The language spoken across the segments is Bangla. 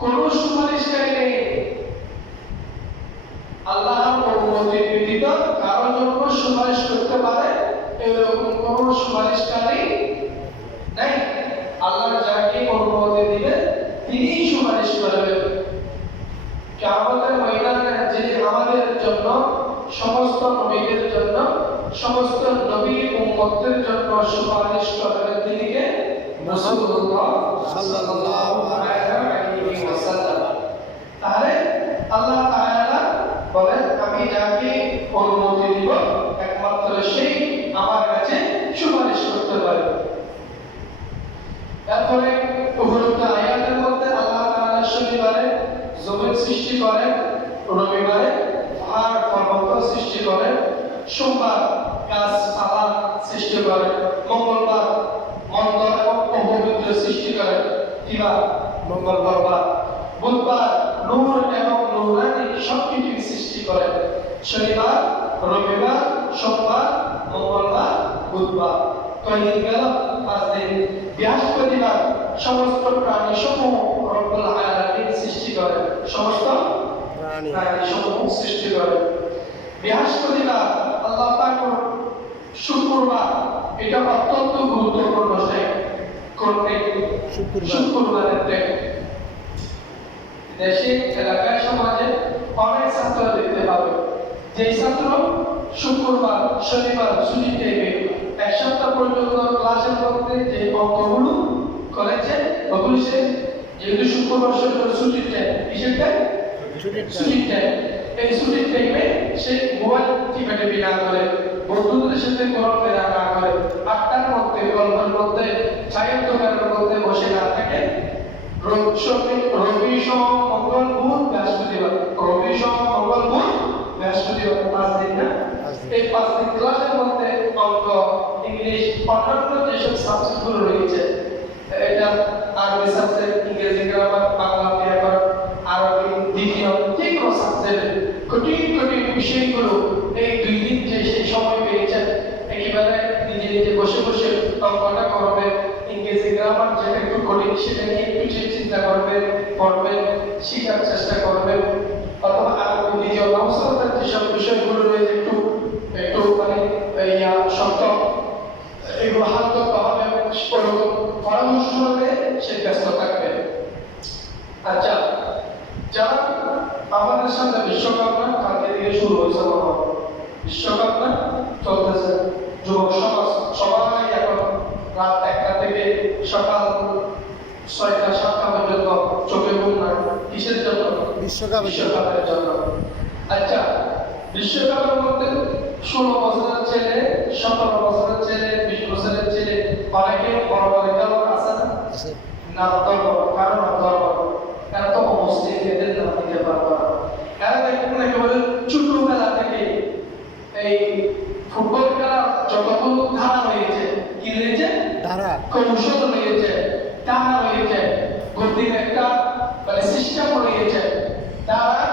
কোন সুপারিশকারী নেই আল্লাহর অনুমতি ব্যতীত কারো জন্য সুপারিশ করতে পারে এরকম কোন সুপারিশকারী নেই। আল্লাহ যাকে অনুমতি দিবে তিনিই সুপারিশ করবেন। কিয়ামতের ময়দানে যিনি আমাদের জন্য সমস্ত নবীদের জন্য সমস্ত নবী উম্মতের জন্য সুপারিশ করবেন তিনি কে? রাসূলুল্লাহ সাল্লাল্লাহু আলাইহি ওয়াসাল্লাম। তাহলে আল্লাহ তাআলা বলেন আমি যাকে অনুমতি দিব একমাত্র সেই আমার কাছে সুপারিশ করতে পারে। তারপরে উপরোক্ত আয়াতের মধ্যে আল্লাহ তাআলা শনিবারে জমিন সৃষ্টি করেন, রবিবারে পাহাড় পর্বত সৃষ্টি করেন, সোমবার গাছপালা সৃষ্টি করেন, মঙ্গলবার মন্দ এবং অপবিত্র সৃষ্টি করেন কিবা মঙ্গলবার, বুধবার নূর এবং নূরানি সবকিছু সৃষ্টি করেন, শনিবার রবিবার সোমবার মঙ্গলবার বুধবার কয়দিন গেল? 5 দিন। বৃহস্পতিবার সমস্ত প্রাণী সমূহ রব্বুল আলামিন সৃষ্টি করেন, সমস্ত প্রাণী সমূহ সৃষ্টি করেন। বৃহস্পতিবার আল্লাহ পাক শুক্রবার এটা অত্যন্ত গুরুত্বপূর্ণ করতে শুক্রবারের দিন দেশে এলাকায় সমাজে অনেক ছাত্র দেখতে পাবে যে ছাত্র শুক্রবার শনিবার ছুটি পেয়ে এক সপ্তাহ পর্যন্ত ক্লাসের মধ্যে যে অঙ্কগুলো করেছে ওগুলো সে যেহেতু শুক্রবার শনিবার ছুটির টাইম কিসের টাইম? ছুটির টাইম। এই ছুটির টাইমে সে মোবাইল টিপাটিপি না করে বন্ধুদের সাথে ঘোরাফেরা না করে 8টার মধ্যে গল্পের মধ্যে চায়ের দোকানের মধ্যে বসে না থাকে রবি সহ মঙ্গল বুধ বৃহস্পতিবার, রবি সহ মঙ্গল বুধ বৃহস্পতিবার 5 দিন না? এই 5 দিন ক্লাসের মধ্যে অঙ্ক ইংলিশ অন্যান্য যেসব সাবজেক্টগুলো রয়েছে এটা আরবি সাবজেক্ট ইংরেজি গ্রামার বাংলা ব্যাকরণ আরবি দ্বিতীয় যে কোনো সাবজেক্ট কঠিন কঠিন বিষয়গুলো এই 2 দিন যে সেই সময় পেয়েছেন একেবারে নিজে নিজে বসে বসে অঙ্কটা করবে, ইংরেজি গ্রামার যেটা একটু কঠিন সেটা নিয়ে একটু চিন্তা করবে, পড়বে, শেখার চেষ্টা করবে, অথবা আরবি দ্বিতীয় নবসরতার যেসব বিষয়গুলো রয়েছে একটু একটু মানে শব্দ এগুলো হাত করতে হবে, পরামর্শ করবে, সে ব্যস্ত থাকবে। আচ্ছা, যারা আমাদের সামনে বিশ্বকাপ না কালকে থেকে শুরু হয়েছে বিশ্বকাপ না চলতেছে, যুবক সমাজ সবাই এখন রাত 1টা থেকে সকাল 6টা 7টা পর্যন্ত চোখে ঘুম না কিসের জন্য? বিশ্বকাপের জন্য। আচ্ছা, বিশ্বকাপের মধ্যে 16 বছরের ছেলে 17 বছরের ছেলে 20 বছরের ছেলে অনেকে বড় বড় খেলোয়াড় আছে না? না কারণ এরা তো অবশ্যই এদের নাম দিতে পারবো না। এরা দেখুন একেবারে ছোটবেলা থেকে এই ফুটবল খেলা যতগুলো ধারা রয়েছে কি রয়েছে? ধারা কৌশল রয়েছে, ধারা রয়েছে, গতির একটা মানে সিস্টেম রয়েছে, ধারা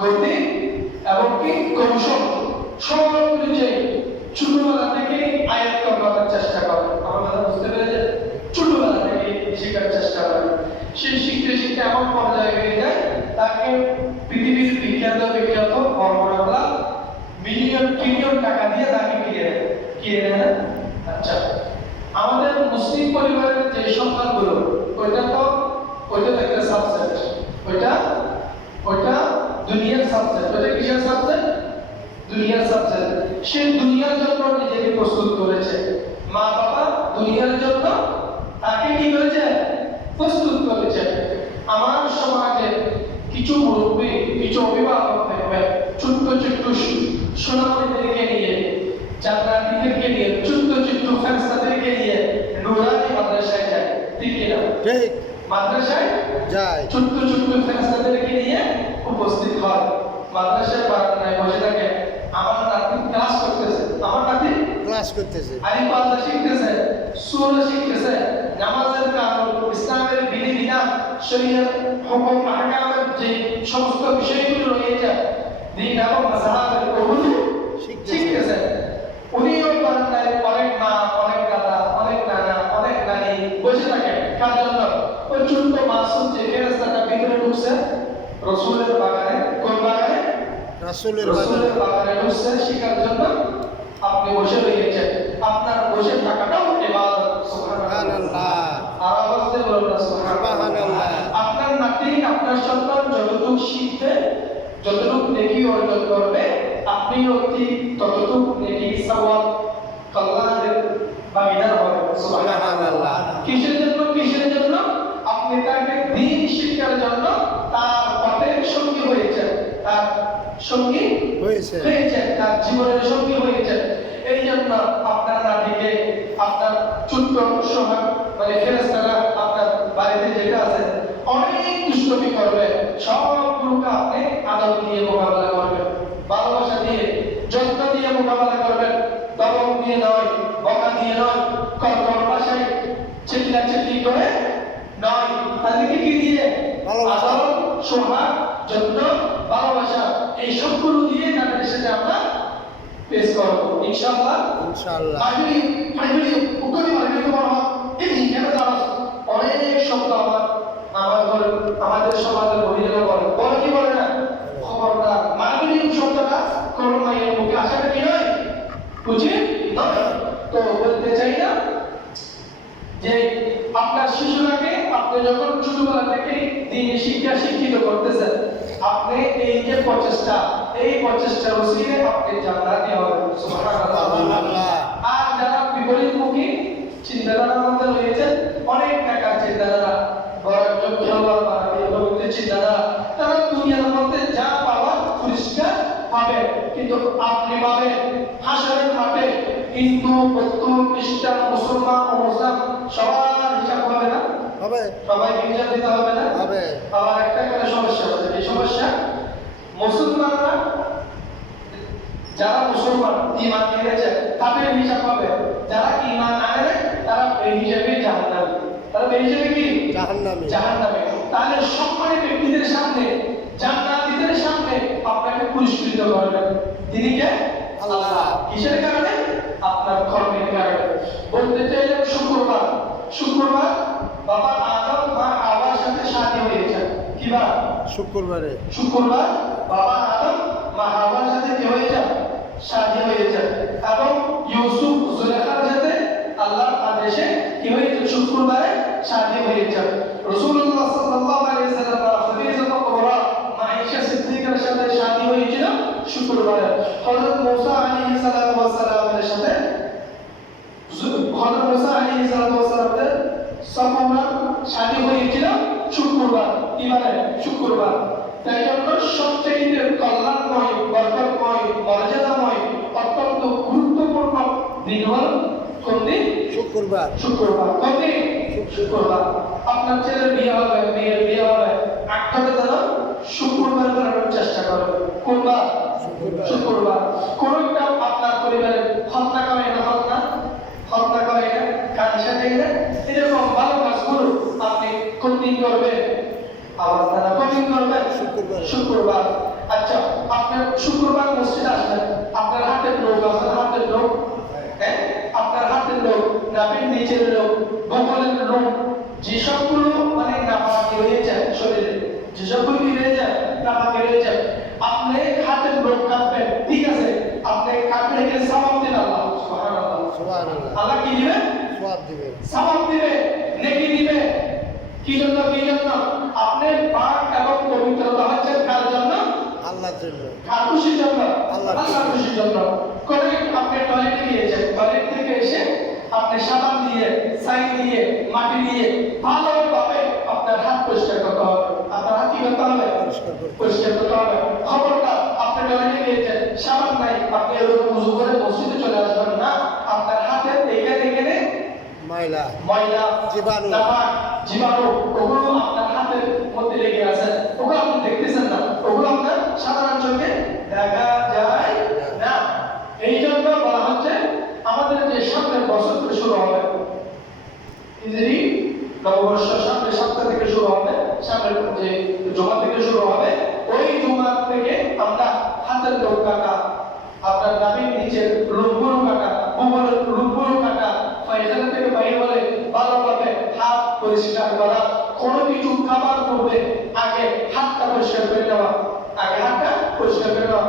গতি এবং কি কৌশল সবগুলো যে ছোটবেলা থেকে আয়ত্ত করার চেষ্টা করে। আমরা বুঝতে পেরেছি ছোটবেলা থেকে শেখার চেষ্টা করে, সে শিখতে শিখতে এমন পর্যায়ে হয়ে যায় তাকে পৃথিবীর বিখ্যাত বড় বড় ক্লাব মিলিয়ন ট্রিলিয়ন টাকা দিয়ে তাকে কিনে নেয়। আচ্ছা, আমাদের মুসলিম পরিবারের যে সন্তানগুলো ওইটা একটা সাবজেক্ট, ওইটা দুনিয়ার সাবজেক্ট, ওইটা কিসের সাবজেক্ট? দুনিয়ার সাবজেক্ট। সে দুনিয়ার জন্য নিজেকে প্রস্তুত করেছে, মা বাবা দুনিয়ার জন্য তাকে কি করেছে? প্রস্তুত করেছে। আমার সমাজে কিছু মুরব্বী কিছু অভিভাবক থাকবে ছোট্ট ছোট্ট সোনামণিদেরকে নিয়ে জান্নাতীদেরকে নিয়ে ছোট্ট ছোট্ট ফেরেশতাদেরকে নিয়ে নুরানি মাদ্রাসায় যায়, ঠিক কিনা? ঠিক। মাদ্রাসায় যায় ছোট্ট ছোট্ট ফেরেশতাদেরকে নিয়ে উপস্থিত হয়, মাদ্রাসায় বারান্দায় বসে থাকে, আমার নাতি ক্লাস করতেছে আলিফ বাংলা শিখতেছে, সূরা শিখতেছে, নামাজের কানুন, ইসলামের বিধিবিধান, শরীয়ত হুকুম আহকামের যে সমস্ত বিষয়গুলো রয়েছে দ্বীন এবং মাযহাবের ওগুলো শিখতেছে। উনিও বারান্দায় অনেক মা, অনেক দাদা, অনেক নানা, অনেক নানি বসে থাকে। কার জন্য? ওই ছোট্ট মাসুম যে ফেরেশতাটা ভিতরে ঢুকছে রসুলের বাগানে, কোন বাগানে? রাসূলের বাগানে ঢুকছে শিকার জন্য, আপনি বসে রয়েছেন, আপনার বসে থাকাটাও ইবাদত। সুবহানাল্লাহ। আর আওয়াজ দিয়ে বলুন না সুবহানাল্লাহ। আপনার নাতি আপনার সন্তান যতটুকু শিখবে, যতটুকু নেকি অর্জন করবে, আপনি অতি ততটুকু নেকি সওয়াব কল্যাণের ভাগীদার হবেন। সুবহানাল্লাহ। কিসের জন্য? কিসের জন্য? আপনি তাকে দ্বীন শিক্ষার জন্য তার পথের সঙ্গী হয়েছেন, তার সঙ্গী হয়েছেন, তার জীবনের সঙ্গী হয়েছেন। এই জন্য আপনার নাতিকে আপনার ছোট্ট সোহাগ মানে ফেরেশতারা আপনার বাড়িতে যেটা আছে অনেক দুষ্টমি করবে, সবগুলোকে আপনি আদর দিয়ে মোকাবেলা করবেন, ভালোবাসা দিয়ে যত্ন দিয়ে মোকাবেলা করবেন, দমন দিয়ে নয়, বকা দিয়ে নয়, কর্কর ভাষায় চিল্লাচিল্লি করে নয়, তাদেরকে কি দিয়ে? আদর, সোহাগ, যত্ন, ভালোবাসা, এই সবগুলো দিয়ে তাদের সাথে আমরা পেশ করব ইনশাআল্লাহ। ইনশাআল্লাহ। ফাইনালি উত্তরই মার্কেটে বলা হয় এই কেন জানো অনেক শব্দ আমার ঘরে আমাদের সমাজের মহিলারা বলে, বলে কি বলে না, খবরদার মার্কেটিং শব্দটা কোনো মায়ের মুখে আসাটা কি নয়, উচিত নয়। তো বলতে চাই না যে আপনার শিশুরাকে আপনি যখন ছোটবেলা থেকে দিনের শিক্ষা শিক্ষিত করতেছেন, আপনি এই যে প্রচেষ্টা, এই প্রচেষ্টার ওসিলে আপনি জান্নাতি হবেন। সুবহানাল্লাহ। আর যারা বিপরীতমুখী চিন্তাধারার মধ্যে রয়েছেন, অনেক টাকার চিন্তাধারা, বড় একজন খেলোয়াড় বা এরকম চিন্তাধারা, তারা দুনিয়ার মধ্যে যা পাওয়ার পরিষ্কার পাবে, কিন্তু আপনি পাবেন হাসরের মাঠে হিন্দু, বৌদ্ধ, খ্রিস্টান, মুসলমান, মুসলিম সবার হিসাব হবে না? হবে। সবাইকে হিসাব দিতে হবে না? হবে। আবার একটা করে সমস্যা আছে, এই সমস্যা মুসলমানরা যারা মুসলমান ঈমান এনেছে তাদের হিসাব হবে, যারা ঈমান আনে না তারা এই হিসাবে জাহান্নামী, তারা এই হিসাবে কি জাহান্নামী, জাহান্নামী। তাহলে সম্মানিত ব্যক্তিদের সামনে, জান্নাতীদের সামনে আপনাকে পুরস্কৃত করবেন তিনি কে? আল্লাহ। কিসের কারণে? আপনার কর্মের কারণে। বলতে চাইলে শুক্রবার, শুক্রবার বাবা আদম মা হাওয়ার সাথে শাদী হয়েছে। কি বার? শুক্রবারে। শুক্রবার বাবা আদম মা হাওয়ার সাথে কি হয়েছে? শাদী হয়েছে। এবং ইউসুফ জুলেখার সাথে আল্লাহর আদেশে কি হয়েছে? শুক্রবারে শাদী হয়েছে। রাসূলুল্লাহ সাল্লাল্লাহু আলাইহি ওয়াসাল্লাম খাদিজা কুবরা আয়েশা সিদ্দিকার সাথে শাদী হয়েছিল শুক্রবারে। হযরত মুসা আলাইহিস সালাম ওয়া সালামের সাথে হযরত মুসা আলাইহিস সালাম ওয়া সালামের সাফওয়ান শাদী হয়েছিল শুক্রবার। কি বারে? শুক্রবার। তাই জন্য সবচেয়ে কল্যাণময়, বরকতময়, মর্যাদাময়, অত্যন্ত গুরুত্বপূর্ণ দিন হল কোন দিন? শুক্রবার। শুক্রবার। কোন দিন? শুক্রবার। আপনার ছেলের বিয়ে হবে, মেয়ের বিয়ে হবে, আটটাতে যেন শুক্রবার করার চেষ্টা করবেন। কোনবার? শুক্রবার। কোন একটা আপনার পরিবারে হত্যা করে না, হত্যা করে না, কাজে দেয় না, এরকম ভালো কাজগুলো আপনি কোন দিন করবেন? আওয়াজ দ্বারা কোন দিন করবেন? শুক্রবার। শুক্রবার। আচ্ছা, আপনার শুক্রবার মসজিদে আসবেন, আপনার হাতের লোক আছে, হাতের লোক, হ্যাঁ, আপনার হাতের লোক, নাভির নিচের লোক, বগলের লোক, যেসবগুলো মানে নাপাকি হয়ে যায় শরীরে, যেসবগুলো কি হয়ে যায়? নাপাকি হয়ে যায়, আপনি হাতের লোক কাটবেন, ঠিক আছে, আপনি কাটলে গিয়ে সওয়াব দিন আল্লাহ। সুবহানাল্লাহ। সুবহানাল্লাহ। আল্লাহ কি দিবে? সওয়াব দিবে। সওয়াব দিবে, নেকি দিবে। কি জন্য? কি জন্য? আপনি পাক এবং পবিত্রতা হচ্ছে কার জন্য? আল্লাহর জন্য। কার খুশির জন্য? আল্লাহর খুশির জন্য। করে আপনি টয়লেটে গিয়েছেন, টয়লেট থেকে এসে আপনি সাবান দিয়ে, ছাই দিয়ে, মাটি দিয়ে ভালোভাবে আপনার হাত পরিষ্কার করতে হবে। আপনার হাত কি করতে হবে? পরিষ্কার করতে হবে। খবরদার আপনি টয়লেটে গিয়েছেন, সাবান নাই, আপনি এরকম ওযু করে মসজিদে চলে আসবেন না। আপনার হাতের এখানে ময়লা, জীবাণু, জীবাণু, ওগুলো আপনার হাতের মধ্যে লেগে আছে, ওগুলো আপনি দেখতেছেন না, ওগুলো আপনার সাধারণ চোখে দেখা যায় না। এই জন্য বলা হচ্ছে আমাদের যে সামনের বছর থেকে শুরু হবে, হিজরি নববর্ষ সামনের সপ্তাহ থেকে শুরু হবে, সামনের যে জমা থেকে শুরু হবে, ওই জমা থেকে আমরা হাতের লোক কাটা, আপনার নাভির নিচের লোকগুলো কাটা, কোমরের লোকগুলো কাটা, পায়খানা থেকে বাইরে হলে ভালোভাবে হাত পরিষ্কার করা, কোনো কিছু খাবার করবে আগে পরিষ্কার করে নাও।